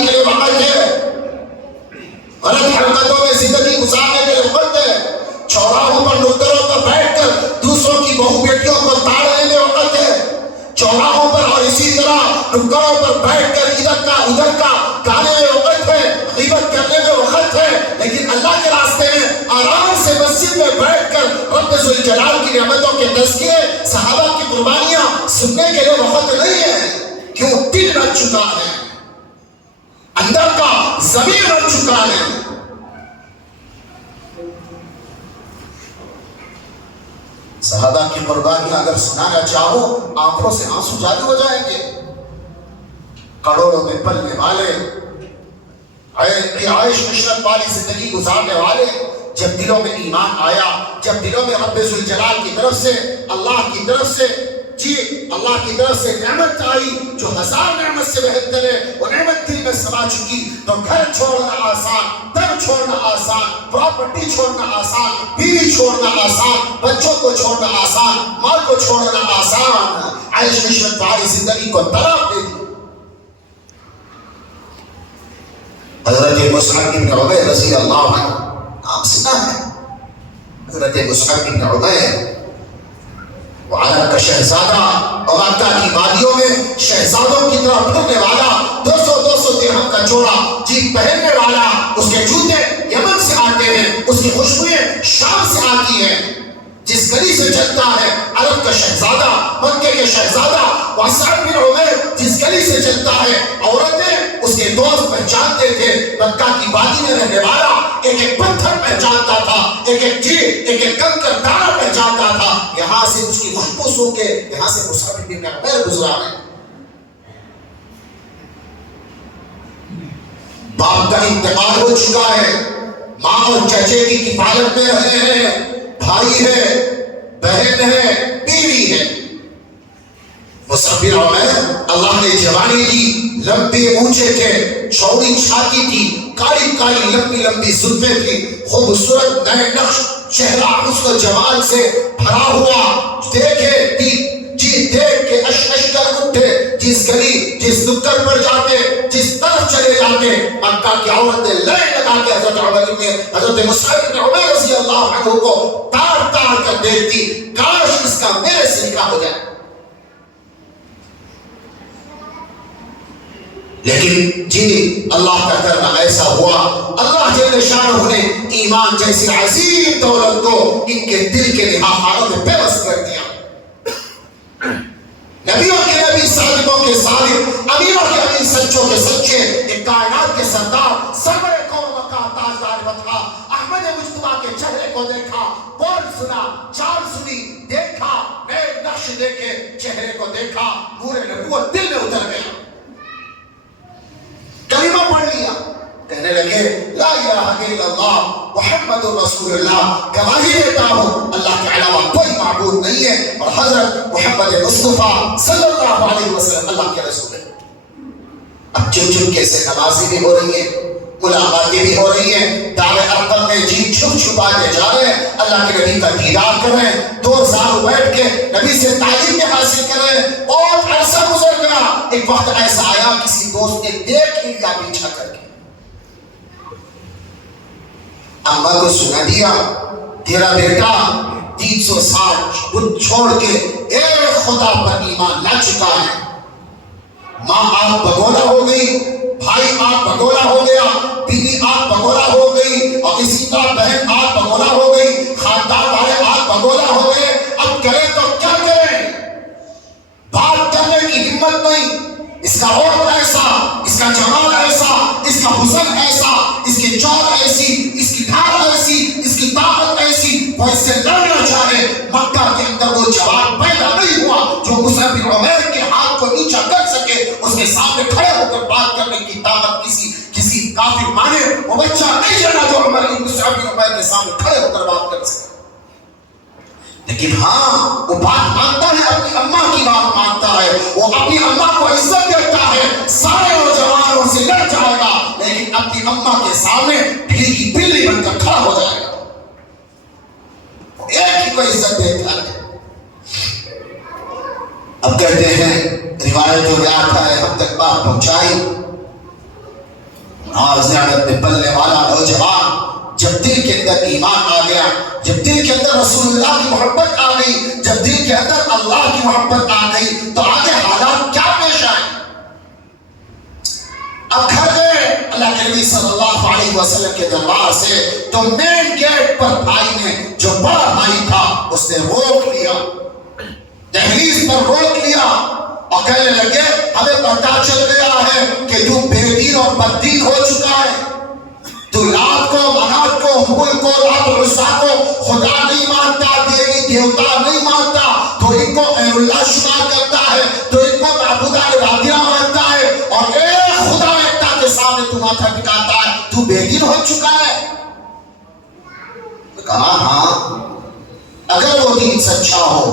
کے لیے وقت ہے، غلط حرکتوں میں زندگی گزارنے کے لیے وقت ہے، چوراہوں پر نکروں پر بیٹھ کر دوسروں کی بہو بیٹیوں کو تاڑنے میں وقت ہے، چوراہوں پر اور اسی طرح نکروں پر بیٹھ کر ادھر کا گانے میں وقت ہے، غیبت کرنے میں وقت ہے، لیکن اللہ کے راستے میں آرام سے مسجد میں بیٹھ کر رب ذوالجلال کی نعمتوں کے تذکرے، صحابہ کی قربانیاں سننے کے لیے وقت نہیں ہے۔ کیوں؟ دل بن چکا ہے، اندر کا ضمیر بن چکا ہے۔ صحابہ کی قربانیاں اگر سنانا چاہو آنکھوں سے آنسو جاری ہو جائیں گے۔ کروڑوں میں پلنے والے، عائش عشرت والی زندگی گزارنے والے، جب دلوں میں ایمان آیا، جب دلوں میں رب ذوالجلال کی طرف سے، اللہ کی طرف سے، اللہ کی طرف سے نعمت آئی جو ہزار نعمت سے بہتر ہے، وہ نعمت دل میں سما چکی، تو گھر چھوڑنا آسان، در چھوڑنا آسان، پراپرٹی چھوڑنا آسان، بیوی چھوڑنا آسان، بچوں کو چھوڑنا آسان، مال کو چھوڑنا آسان۔ عائش عشرت والی زندگی کو طلاق دے دی۔ حضرت مصعب بن عمیر رضی اللہ عنہ، آپ سنا ہے حضرت مصعب بن عمیر، وہ عرب کا شہزادہ اور مکہ کی وادیوں میں شہزادوں کی طرح پھرنے والا، 200 درہم کا جوڑا جیب پہننے والا، اس کے جوتے یمن سے آتے ہیں، اس کی خوشبوئیں شام سے آتی ہیں، جس گلی سے چلتا ہے عرب کا شہزادہ، مکے کے شہزادہ مصعب بن عمیر جس گلی سے چلتا ہے، عورتیں اس کے دوست پہچانتے تھے، مکہ کی وادی میں رہنے والا ایک ایک پتھر پہچانتا تھا، ایک ایک کنکر دانہ پہچانتا تھا، یہاں سے اس کی خوشبو سو کے یہاں سے مصعب بن عمیر گزرا ہے۔ باپ کا انتقال ہو چکا ہے، ماں اور چچے کی کفالت میں رہے ہیں، بھائی ہے، بہن ہے، بیوی ہے۔ مصعب بن عمیر، اللہ نے جوانی دی، لمبے اونچے تھے، چوڑی چھاتی تھی، کالی کالی لمبی لمبی زلفیں تھی، خوبصورت نئے نقش چہرہ حسن و جمال سے بھرا ہوا، دیکھ کے اشش کر اٹھے، جس گلی جس نکر پر جاتے، جس طرف چلے جاتے، مکہ کی عورتیں لائن لگا کے حضرت مصعب بن عمیر رضی اللہ عنہ کو تار تار کر دیکھتی، کاش اس کا میرے سے نکاح ہو جائے۔ لیکن اللہ کا کرنا ایسا ہوا، اللہ جل شانہ نے ایمان جیسی عظیم دولت کو ان کے دل کے لحاظ میں پیوست کر دیا۔ نبیوں کے نبی، صادقوں کے صادق، امیروں کے امیر، سچوں کے سچے، ایک کائنات کے سردار، سرور قوم کا تاجدار مدحہ، احمد مجتبیٰ کے چہرے کو دیکھا، بول سنا، چال سنی، دیکھا، نئے نقش دیکھے، چہرے کو دیکھا، نور نبوت دل میں اتر گیا، کلمہ پڑھ لیا، کہنے لگے لا الہ الا اللہ محمد رسول اللہ، گواہی دیتا ہوں اللہ کے علاوہ کوئی معبود نہیں ہے، اور حضرت محمد مصطفیٰ صلی اللہ علیہ وسلم اللہ کے رسول ہیں۔ اب چن چن کے سے نمازی بھی ہو رہی ہیں، ملاقاتیں بھی ہو رہی ہیں، دار ارقم میں جی چھپ چھپاتے جا رہے ہیں، اللہ کے نبی کا دیدار کر رہے ہیں، 2 سال بیٹھ کے نبی سے تعلیم حاصل کر رہے ہیں، بہت عرصہ گزر گیا، ایک وقت ایسا آیا کسی دوست نے دیکھ لیا پیچھا کر کے، اماں کو سنا دیا تیرا بیٹا 300 سال بت چھوڑ کے ایک خدا پر ایمان لا چکا ہے، ماں آپ بگولا ہو گئی، بھائی آپ بگولا ہو گیا، بیوی آپ بگولا ہو گئی، اور اسی طرح بہن آپ بگولا ہو گئی، خاندان والے آپ بگولا ہو گئے، اب کریں تو کیا کریں؟ بات کرنے کی ہمت نہیں، اس کا عورت ایسا، اس کا جمال ایسا، اس کا حسن ایسا، اس کی چال ایسی، اس کی ڈھال ایسی، اس کی طاقت ایسی، وہ اس سے لڑنا چاہے، مکہ کے اندر وہ جوان پیدا نہیں ہوا جو مصعب بن عمیر کے ہاتھ کو نیچا کر سکے، اس کے سامنے کھڑے ہو کر بات کرنے کی طاقت کسی کافر مانے وہ بچہ نہیں جانا جو مصعب بن عمیر کے سامنے کھڑے ہو کر بات کر سکے، لیکن ہاں وہ بات مانتا ہے، اپنی اماں کی بات مانتا ہے، وہ اپنی اماں کو عزت دیتا ہے، سارے نوجوانوں سے لڑ جائے گا لیکن اپنی اماں کے سامنے بھیڑ کی بلی بن کر کھڑا ہو جائے گا، ایک ہی کو عزت دیتا ہے۔ اب کہتے ہیں روایتوں میں آتا ہے ہم تک بات پہنچائی، باز نعمت میں پلنے والا نوجوان جب دل کے اندر ایمان آ گیا، جب دل کے اندر رسول اللہ کی محبت آ گئی، جب دل کے اندر اللہ کی محبت آ گئی، تو آگے حالات کیا پیش آئے؟ اب گھر گئے اللہ کے نبی صلی اللہ علیہ وسلم کے دربار سے، تو مین گیٹ پر بھائی نے، جو بڑا بھائی تھا، اس نے روک لیا، دہلیز پر روک لیا اور کہنے لگے ہمیں پتہ چل گیا ہے کہ تو بے دین اور بد دین ہو چکا ہے، تو لات کو، منات کو، حبل کو، لات و عزا کو خدا نہیں مانتا، دیوی دیوتا نہیں مانتا، تو ان کو غیر اللہ شمار کرتا ہے، تو ان کو معبودان باطلہ مانتا ہے، اور ایک خدا ایکتا کے سامنے تو ماتھا ٹکاتا ہے، تو بے دین ہو چکا ہے۔ کہا ہاں، اگر وہ دین سچا ہو،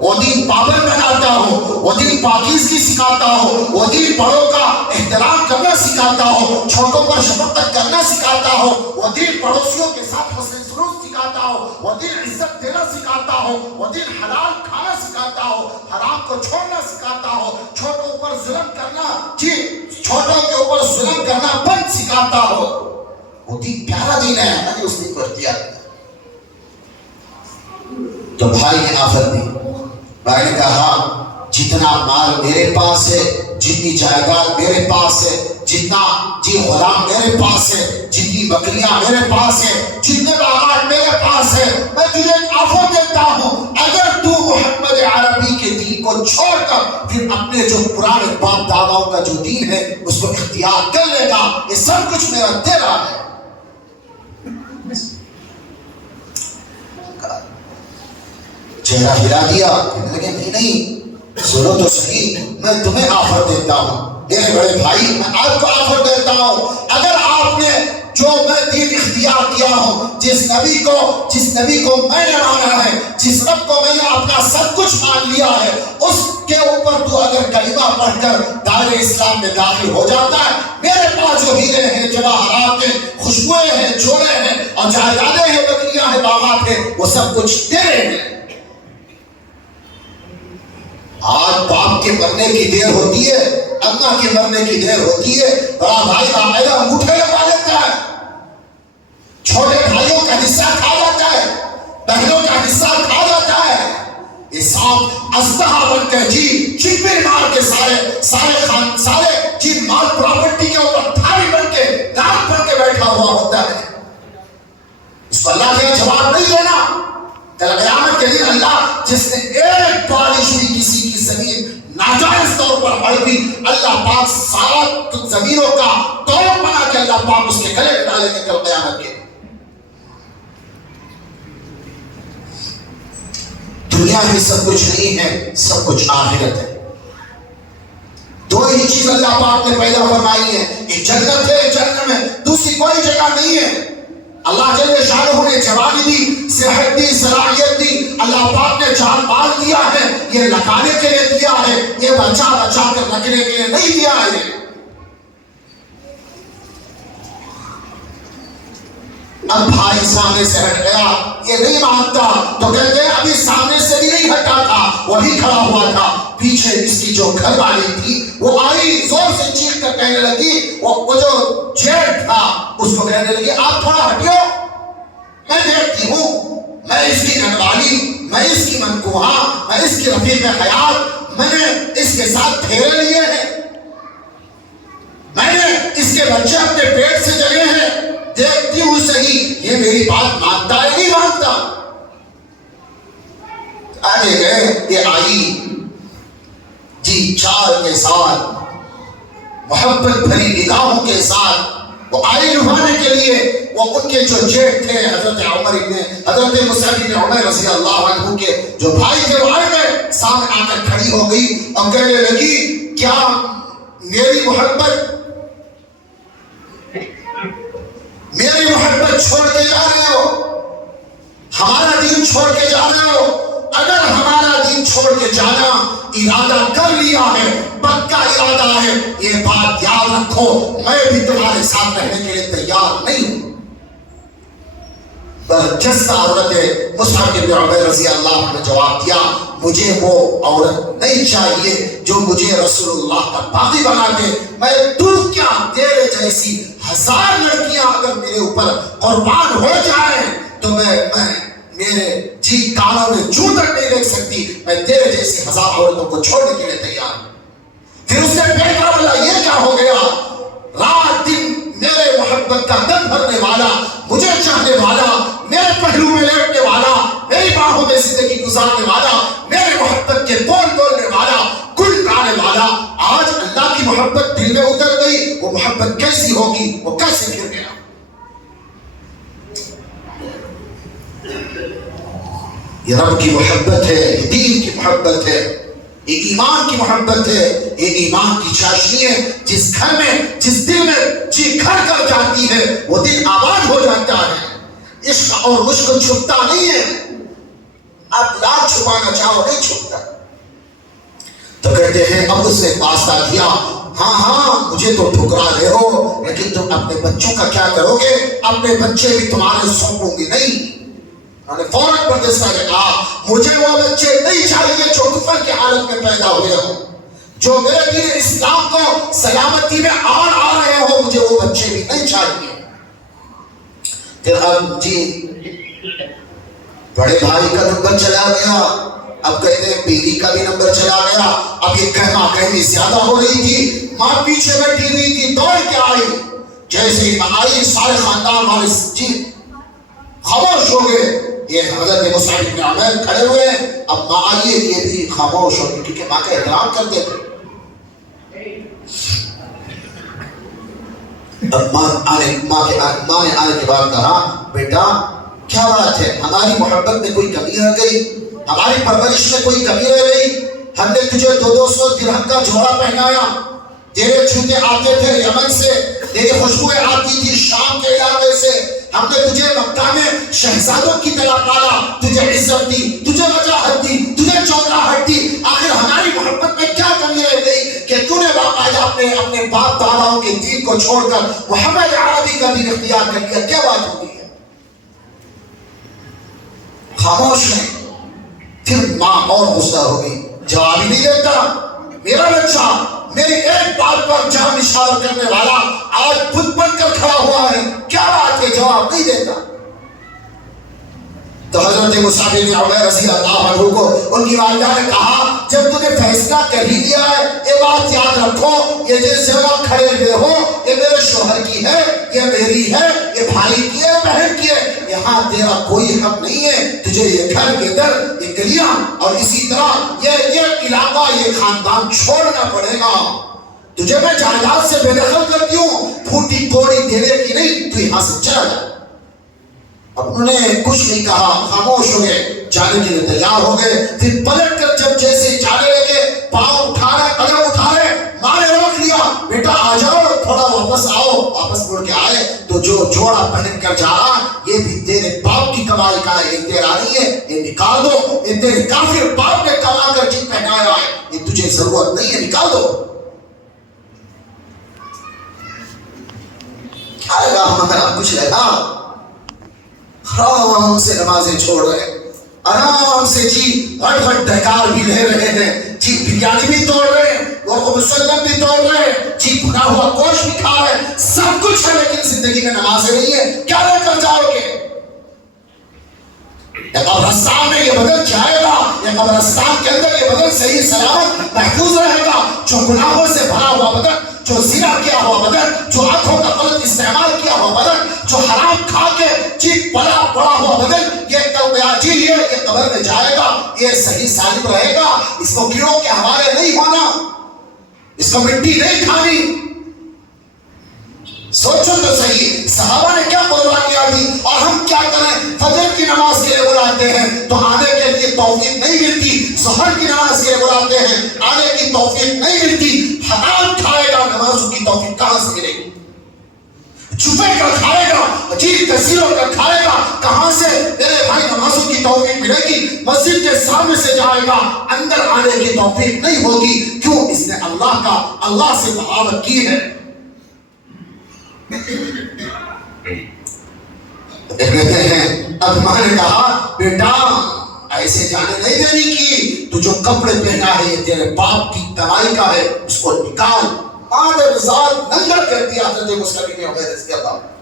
وہ دین پابند بناتا ہو، وہ دین پاکیزگی سکھاتا ہو، وہ دین بڑوں کا احترام کرنا سکھاتا ہو، چھوٹوں پر شفقت کرنا سکھاتا ہو، وہ دین پڑوسیوں کے ساتھ حسن سلوک سکھاتا ہو، وہ دین عزت دینا سکھاتا ہو، وہ دین حلال کھانا سکھاتا ہو، حرام کو چھوڑنا سکھاتا ہو، چھوٹوں پر ظلم کرنا، چھوٹوں کے اوپر ظلم کرنا بند سکھاتا ہو، وہ دین پیارا دین ہے، میں نے اس دین کو اختیار کیا۔ تو بھائی نے آفر دی، بھائی نے کہا جتنا مال میرے پاس ہے، جتنی جائیداد میرے پاس ہے، جتنا غلام میرے پاس ہے، جتنی بکریاں میرے پاس ہے، جتنے باغات میرے پاس ہے، میں تجھے ایک آفر دیتا ہوں، اگر تو محمد عربی کے دین کو چھوڑ کر پھر اپنے جو پرانے باپ داداؤں کا جو دین ہے اس کو اختیار کر لے گا، یہ سب کچھ میرا تیرا ہے۔ چہرہ ہلا دیا، کہنے لگے نہیں، سنو تو صحیح، میں تمہیں آفر دیتا ہوں، میرے بڑے بھائی، میں آپ کو آفر دیتا ہوں، اگر آپ نے جو میں دین اختیار کیا ہوں، جس نبی کو میں نے مانا ہے، جس رب کو میں نے اپنا سب کچھ مان لیا ہے، اس کے اوپر تو اگر کلمہ پڑھ کر دائرہ اسلام میں داخل ہو جاتا ہے، میرے پاس جو ہیرے ہیں، جواہرات ہیں، خوشبوئیں ہیں، جوڑے ہیں، اور جائیدادیں ہیں، بکریاں ہیں، باغات ہیں، وہ سب کچھ تیرے ہیں۔ آج باپ کے مرنے کی دیر ہوتی ہے، اماں کے مرنے کی دیر ہوتی ہے، بڑا بھائی باقاعدہ انگوٹھے لگا لیتا ہے، چھوٹے بھائیوں کا حصہ کھا جاتا ہے، بہنوں کا حصہ کھا جاتا ہے، یہ سانپ اژدہا بن کے چپے مار کے سارے مال پراپرٹی کے اوپر تھالی بن کے ناک بن کے بیٹھا ہوا ہوتا ہے، اس کو اللہ نے جواب نہیں دینا۔ کل قیامت کے دن اللہ جس نے ایک بارش بھی کسی کی زمین ناجائز طور پر بڑھ بھی، اللہ پاک سات زمینوں کا توڑ بنا کے اللہ پاک اس کے گلے میں ڈالیں گے کل قیامت کے۔ دنیا میں سب کچھ نہیں ہے، سب کچھ آخرت ہے۔ دو ہی چیز اللہ پاک نے پیدا فرمائی ہے، ایک جنت ہے، ایک جہنم ہے، دوسری کوئی جگہ نہیں ہے۔ اللہ جل شانہ نے جوانی دی، صحت دی، صلاحیت دی، اللہ پاک نے جان مال دیا ہے، یہ لگانے کے لیے دیا ہے، یہ بچا بچا کر رکھنے کے لیے نہیں دیا ہے۔ اب بھائی سامنے سے ہٹ گیا، یہ نہیں مانتا، تو کہتے ہیں ابھی سامنے سے بھی نہیں ہٹا تھا، وہی کھڑا ہوا تھا، پیچھے اس کی جو گھر والی تھی وہ آئی، زور سے چیخ کر کہنے لگی، وہ جو جیٹ تھا اس کو کہنے لگی آپ تھوڑا ہٹیو، میں دیکھتی ہوں، میں اس کی گھر والی، میں اس کی منکوہا، میں اس کی رفیق حیات، میں نے اس کے ساتھ پھیرے لیے ہیں، میں نے اس کے بچے اپنے پیٹ سے جگے ہیں، دیکھتی ہوں صحیح یہ میری بات مانتا ہے نہیں مانتا۔ آگے گئے، یہ آئی جی چار کے ساتھ، محبت بھری نگاہوں کے ساتھ وہ آئی لبھانے کے لیے، وہ ان کے جو جیٹ تھے حضرت مصعب بن عمیر رضی اللہ عنہ کے جو بھائی تھے، وہ آئے گئے، سامنے آ کر کھڑی ہو گئی اور کہنے لگی کیا میری محبت چھوڑ کے جا رہے ہو، ہمارا دین چھوڑ کے جا رہے ہو؟ اگر ہمارا دین چھوڑ کے جانا ارادہ کر لیا ہے، پکا ارادہ ہے، یہ بات یاد رکھو، میں بھی تمہارے ساتھ رہنے کے لیے تیار نہیں ہوں۔ برجستہ حضرت مصعب بن عمیر رضی اللہ عنہ نے جواب دیا، مجھے وہ عورت نہیں چاہیے جو مجھے رسول اللہ کا باغی بنا دے، میں تو کیا تیرے جیسی 1000 لڑکیاں اگر میرے اوپر قربان ہو جائیں تو میں میرے جی کانوں میں جوں تک نہیں دیکھ سکتی، میں تیرے جیسی 1000 عورتوں کو چھوڑنے کے لیے تیار ہوں۔ پھر اس نے بیٹا بولا یہ کیا ہو گیا؟ رات دن میرے محبت کا دم بھرنے والا، مجھے چاہنے والا، میرے پہلو میں لیٹنے والا، میری باہوں میں زندگی گزارنے والا، میرے محبت کے بول بولنے والا، گل گانے والا، آج اللہ کی محبت دل میں اتر گئی، وہ محبت کیسی ہوگی؟ وہ کیسے پھر گیا؟ یہ رب کی محبت ہے، یہ دین کی محبت ہے، یہ ایمان کی محبت ہے، یہ ایمان کی چاشنی ہے۔ جس گھر میں، جس دل میں جی گھر کر جاتی ہے وہ دل آباد ہو جاتا ہے۔ عشق اور مشق چھپتا نہیں ہے، آپ لاکھ چھپانا چاہو نہیں چھپتا۔ تو کہتے ہیں اب اس نے واسطہ کیا، ہاں مجھے تو ٹھکرا رہے ہو، لیکن تم اپنے بچوں کا کیا کرو گے؟ اپنے بچے بھی تمہارے سونپوں گے نہیں۔ میں نے فوراً پردیسہ نے کہا مجھے وہ بچے نہیں چاہیے جو کفر کی حالت میں پیدا ہوئے ہوں، جو میرے دین اسلام کو سلامتی میں آ رہے ہوں، مجھے وہ بچے بھی نہیں چاہیے۔ پھر اب جی بڑے بھائی کا نمبر چلا گیا، اب کہتے ہیں بیوی کا بھی نمبر چلا گیا۔ اب یہ کہما کہمی زیادہ ہو رہی تھی، ماں پیچھے بیٹھی ہوئی تھی، دوڑ کے آئی، جیسے ہی آئی سارے خاندان والے جی خاموش ہو گئے۔ یہ حضرت مصعب بن عمیر کھڑے ہوئے ہیں، اب ماں آئیے، یہ بھی خاموش ہو گئے کیونکہ ماں کا احترام کرتے تھے۔ اب ماں نے آنے کے بعد کہا بیٹا کیا بات ہے؟ ہماری محبت میں کوئی کمی رہ گئی؟ ہماری پرورش میں کوئی کمی رہ گئی؟ ہم نے تجھے 200 درہم کا جوڑا پہنایا، تیرے جوتے آتے تھے یمن سے، تیری خوشبوئیں آتی تھی شام کے علاقے سے، ہم نے تجھے مکہ میں شہزادوں کی طرح پالا، تجھے عزت دی، تجھے وجاہت دی، تجھے چودراہٹ دی، آخر ہماری محبت میں کیا کمی رہ گئی کہ تو نے باقاعدہ اپنے باپ داداؤں کے دین کو چھوڑ کر محمد عربی کا دین اختیار کر لیا؟ کیا بات ہوگی ہے؟ خاموش ہے۔ پھر ماں اور غصہ ہو گئی، جواب ہی نہیں دیتا، میرا بچہ میری ایک بات پر جان نثار کرنے والا آج بت بن کر کھڑا ہوا ہے، کیا بات ہے؟ جواب نہیں دیتا۔ تو حضرت مصعب بن عمیر رضی اللہ عنہ کو ان کی والدہ نے کہا جب تم نے فیصلہ کر ہی لیا ہے، یہ بات یاد رکھو، یہ جس جگہ کھڑے ہوئے ہو یہ میرے شوہر کی ہے، یہ میری ہے، یہ بھائی کی ہے، بہن کی ہے، یہاں تیرا کوئی حق نہیں ہے۔ تجھے یہ گھر کے در، یہ گلیاں اور اسی طرح یہ علاقہ، یہ خاندان چھوڑنا پڑے گا۔ تجھے میں جائیداد سے بے دخل کرتی ہوں، پھوٹی کوڑی دینے کی نہیں، تو یہاں سے چلا جا۔ اب انہوں نے کچھ نہیں کہا، خاموش ہو گئے، جانے کے لیے تیار ہو گئے۔ پھر پلٹ کر جب جیسے جانے لگے، پاؤں اٹھا رہے، قدم اٹھا رہے، ماں نے روک لیا، بیٹا آ جاؤ، تھوڑا واپس آؤ۔ واپس مڑ کے آئے تو جو جوڑا پہن کر جا رہا یہ بھی تیرے باپ کی کمائی کا ہے، یہ تیرا نہیں ہے، یہ نکال دو، یہ تیرے کافر باپ نے کما کر جی پہنایا ہے، یہ تجھے ضرورت نہیں ہے، نکال دو۔ آئے گا ہمارا کچھ لگا، آرام سے نمازیں چھوڑ رہے، آرام سے جی ہٹ ہٹ دہکار بھی لے رہے ہیں، جی بریانی بھی توڑ رہے ہیں، وہ مسلم بھی توڑ رہے ہیں، جی بھنا ہوا گوشت بھی کھا رہے ہیں، سب کچھ ہے، لیکن زندگی میں نمازیں نہیں ہے۔ کیا لے کر جاؤ گے؟ یا قبرستان میں یہ بدن جائے گا، یا قبرستان کے اندر یہ بدن صحیح سلامت محفوظ رہے گا؟ جو گناہوں سے بھرا ہوا بدن، جو زنا کیا ہوا بدن، جو آنکھوں کا غلط استعمال کیا ہوا بدن، جو حرام کھا کے جی پلا پڑا ہوا بدن، یہ قبر میں جائے گا، یہ صحیح سالم رہے گا؟ اس کو کیڑوں کے حوالے نہیں ہونا، اس کو مٹی نہیں کھانی۔ سوچو تو صحیح، صحابہ نے کیا قربانیاں دی اور ہم کیا کریں؟ فجر کی نماز کے لیے بلاتے ہیں تو آنے کے لیے توفیق نہیں ملتی، ظہر کی نماز کے لیے بلاتے ہیں آنے کی توفیق نہیں ملتی۔ حرام کھائے گا، نمازوں کی توفیق کہاں سے ملے گی؟ چھپے کر کھائے گا، عجیب تصویروں کر کھائے گا، کہاں سے میرے بھائی نمازوں کی توفیق ملے گی؟ مسجد کے سامنے سے جائے گا، اندر آنے کی توفیق نہیں ہوگی۔ کیوں؟ اس نے اللہ سے بغاوت کی ہے۔ کہتے ہیں اب ماں نے کہا بیٹا ایسے جانے نہیں دینی کی، تو جو کپڑے پہنا ہے یہ تیرے باپ کی کمائی کا ہے، اس کو نکال۔ مادر ذات ننگا کر دیا حضرت مسلم نے عمیر رضی اللہ عنہ.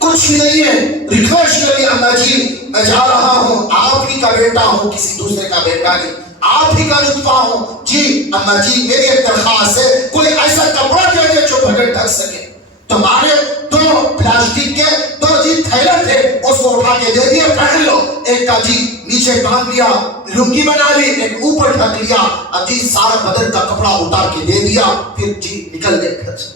کچھ نہیں ہے. ریکویسٹ کری اما جی میں جا رہا ہوں, آپ ہی کا بیٹا ہوں, کسی دوسرے کا بیٹا نہیں, آپ ہی کا لطفہ ہوں. جی اما جی میری ایک درخواست ہے, کوئی ایسا کپڑا دے دے جو بدن ڈھک سکے. تمہارے دو پلاسٹک کے دو جی تھیلے تھے, اس کو اٹھا کے دے دیا, پہن لو. ایک کا جی نیچے باندھ لیا, لنگی بنا لی, ایک اوپر ڈھک لیا. اب جی سارا بدن کا کپڑا اتار کے دے دیا, پھر جی نکل گئے گھر سے.